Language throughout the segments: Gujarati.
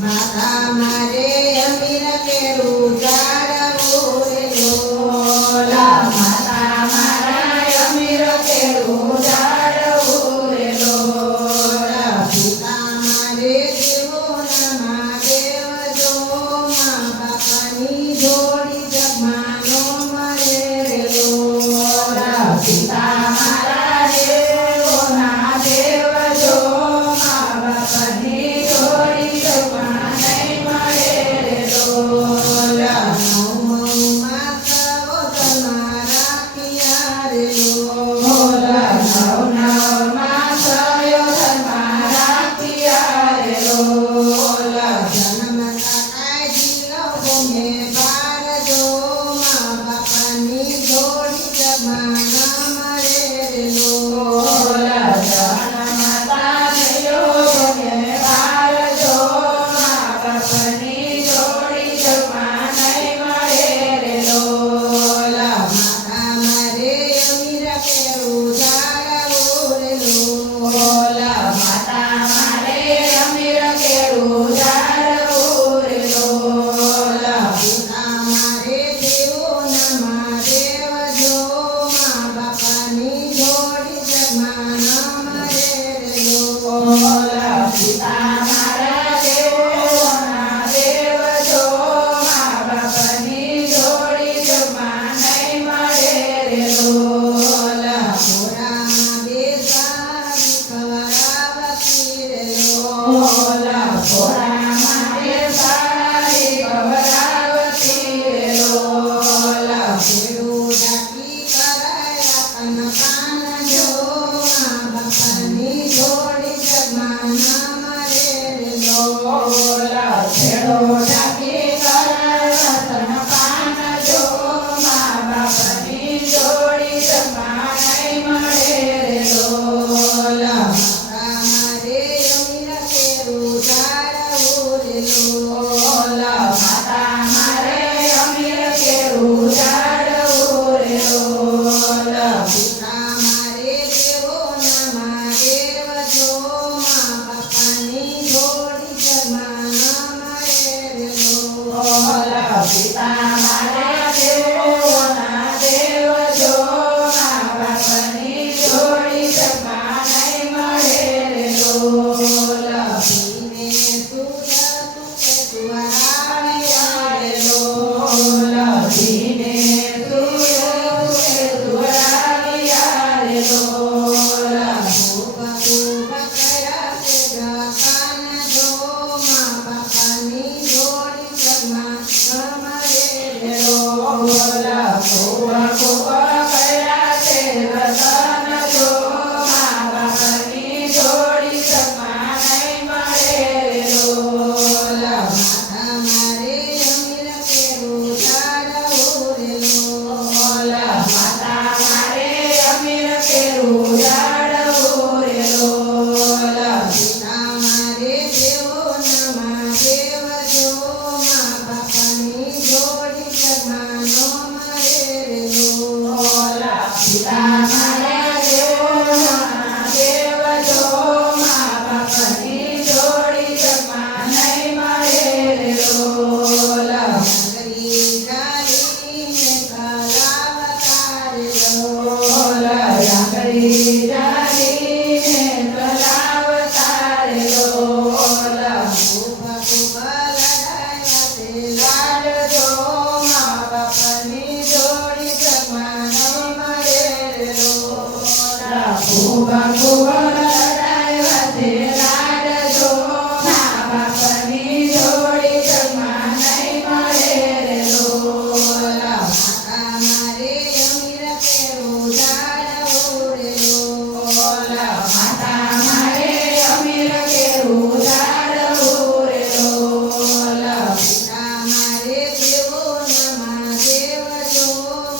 માતા મારે અમીર કેરું જાડવું રે લોલા માતા મારા અમીર કેરું જાડવું રે લોલા પિતા મારે દેવો ના દેવ જો મા બાપાની જોડી જગમાનો મરે રે લોલા પિતા મારા દેવો ના દેવ જો મા બાપાની જોડી જગમાને મળે રે લોલા માતા તમારા પિયા રે લોલા નવ માતા તમારા પિયા રે લોલા જન્મતા કાઢી લો ગમે બાર જો મા બાપાની જોડી જગમાના મળે રે લોલા જન્મતા થયો ગમે બાર જો મા બાપાની જોડી જગમાને મળે રે લોલા માતા મારે અમીર કેરું જાડવું રે લોલા માતા મારે અમીર કેરું જાડવું રે લોલા પિતા મારે દેવો ના દેવ જો મા બાપાની જોડી જગમાના મળે રે લોલા પિતા મારા દેવો ના દેવ જો મા બાપાની જોડી જગમાને મળે રે લોલા ખોરામાં બેસાડી ખવડાવતી રે લોલા ખોરામાં બેસાડી ખવડાવતી રે લોલા ભેડું ઢાંકી કરાયા કનકાન જો મા બાપાની જોડી જગમાના મળે રે લોલા ભેડો ઢાંકી કરાયા કનકાન જો મા બાપાની જોડી જગમાને મળે રે લોલા માતા મારે અમીર કેરું જાડવું રે લોલા માતા મારે અમીર કેરું જાડવું રે લોલા પિતા મારે દેવો ના દેવ જો મા બાપાની જોડી જગમાના મળે રે લોલા પિતા મારા દેવો ના દેવ જો મા બાપાની જોડી જગમાને મળે રે લોલા પીને સુધા તુકે દ્વારાવ્યા રે લોલા પીને સુધા તુકે દ્વારાવ્યા રે લોલા ખૂબ ખૂબ કયા તે જકાન જો મા બાપાની જોડી જગમાના મળે રે લોલા ખૂબ ખૂબ કયા તે રતન જો મા બાપાની જોડી જગમાને મળે રે લોલા માતા મારે અમીર કેરું જાડવું રે લોલા માતા મારે અમીર કેરું જાડવું રે લોલા પિતા મારે દેવો ના દેવ જો મા બાપાની જોડી જગમાનો મળે રે લોલા પિતા મારા દેવો ના દેવ જો મા બાપાની જોડી જગમાને મળે રે લોલા નગરી જાલીને કલાવતા રે લોલા નગરી જાલીને કલાવતા રે લોલા ખૂબ ખૂબ લડાયા તે લાડ જો મા બાપાની જોડી જગમાનો મળે રે લોલા ખૂબ ખૂબ લડાયા તે લાડ જો મા બાપાની જોડી જગમાને મળે રે લોલા માતા મારે અમીર કેરું જાડવું રે લોલા માતા મારે અમીર કેરું જાડવું રે લોલા પિતા મારે દેવો ના દેવ જો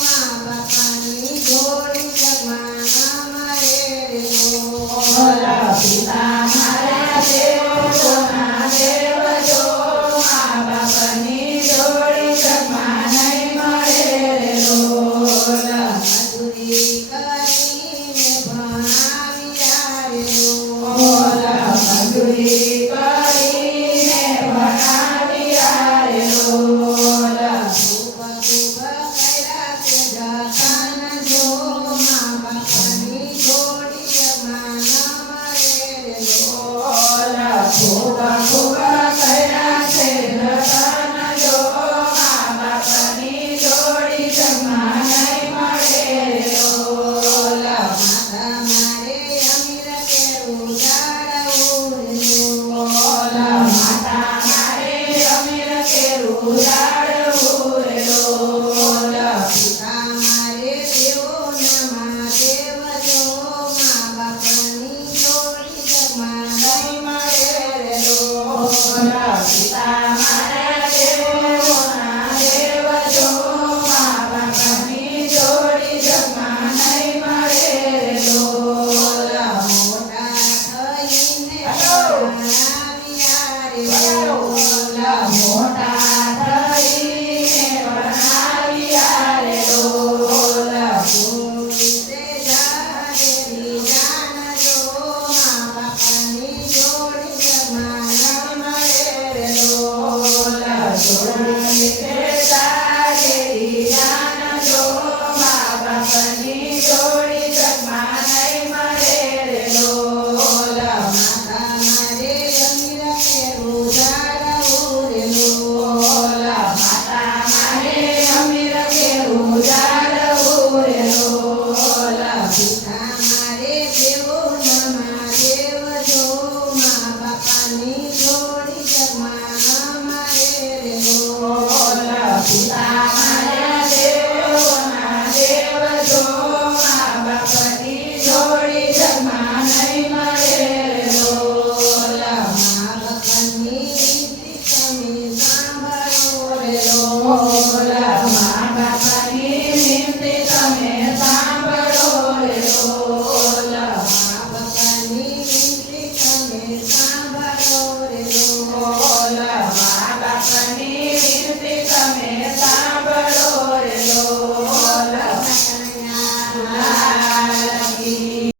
મા બાપાની જોડી જગમાના મળે રે લોલા પિતા મારા દેવો ના દેવ જો મા બાપાની જોડી જગમાને મળે રે લોલા મજૂરી કરીને ભણાવ્યા રે લોલા મજૂરી